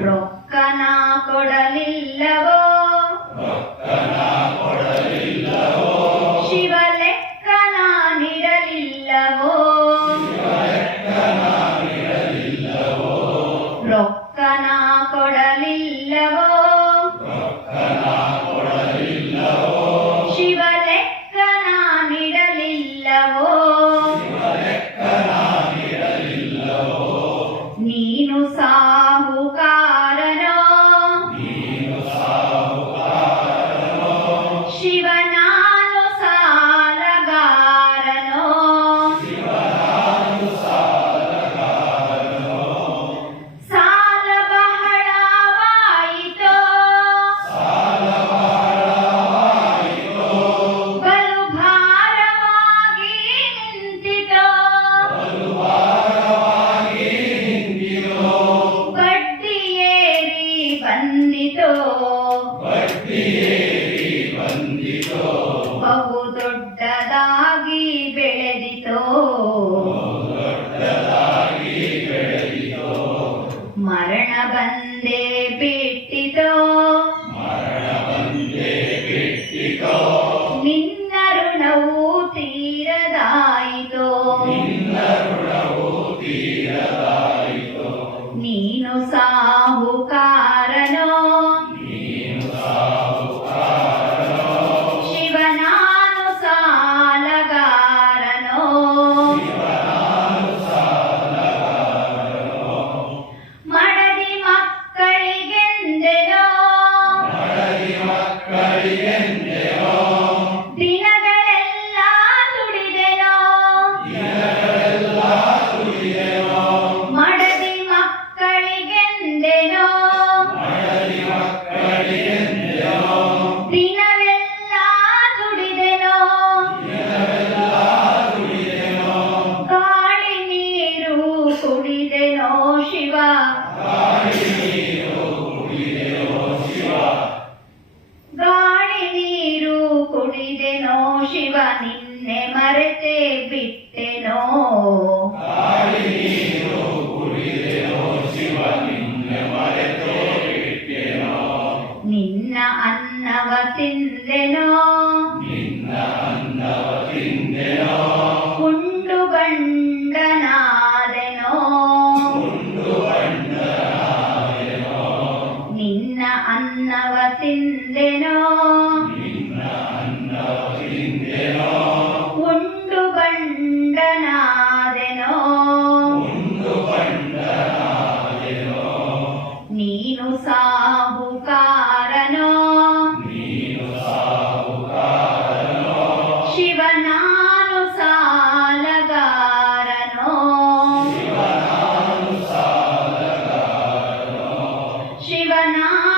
ರೊಕ್ಕನ ಕೊಡಲಿಲ್ಲವೋ ಶಿವ ಲೆಕ್ಕನ ನೀಡಲಿಲ್ಲವೋ ರೊಕ್ಕನ ಕೊಡಲಿಲ್ಲವೋ ಶಿವ ಲೆಕ್ಕನ ನೀಡಲಿಲ್ಲವೋ ನೀನು ಸಾಹುಕಾರನೋ ಶಿವ ನಾನು ಸಾಲಗಾರನೋ ಸಾಲ ಬಹಳವಾಯಿತೋ ಬಲು ಭಾರವಾಗಿ ನಿಂತಿತೋ ಬಡ್ಡಿ ಏರಿ ಬಂದಿತೋ ಬಹು ದೊಡ್ಡದಾಗಿ ಬೆಳೆದಿತೋ ಮರಣ ಬಂದೇ ಬಿಟ್ಟಿತೋ ನಿನ್ನ ಋಣವು ತೀರದಾಯಿತೋ ನೀನು ಸಾಹುಕಾರನೋ ಶಿವ ನಾನು ಸಾಲಗಾರನೋ ಮಡದಿ ಮಕ್ಕಳಿಗೆಂದೆನೋ ದಿನಗಳೆಲ್ಲ ದುಡಿದೆನೋ ಮಡದಿ ಮಕ್ಕಳಿಗೆಂದೆನೋ ದಿನವೆಲ್ಲ ದುಡಿದೆನೋ ಗಾಳಿ ನೀರು ಕುಡಿದೆನೋ ಶಿವ ಗಾಳಿ ನೀರು ಕುಡಿದೆನೋ ಶಿವ ನಿನ್ನೆ ಮರೆತೆ ಬಿಟ್ಟೆನೋ ನಿನ್ನ ಅನ್ನವ ತಿಂದೆನೋ ಉಂಡು ಗಂಡನಾದೆನೋ ನಿನ್ನ ಅನ್ನವ ತಿಂದೆನೋ ಉಂಡು ಗಂಡನಾದೆನೋ ನೀನು ಸಾಹುಕಾರನೋ ಶಿವ ನಾನು ಸಾಲಗಾರನೋ ಶಿವ ನಾನು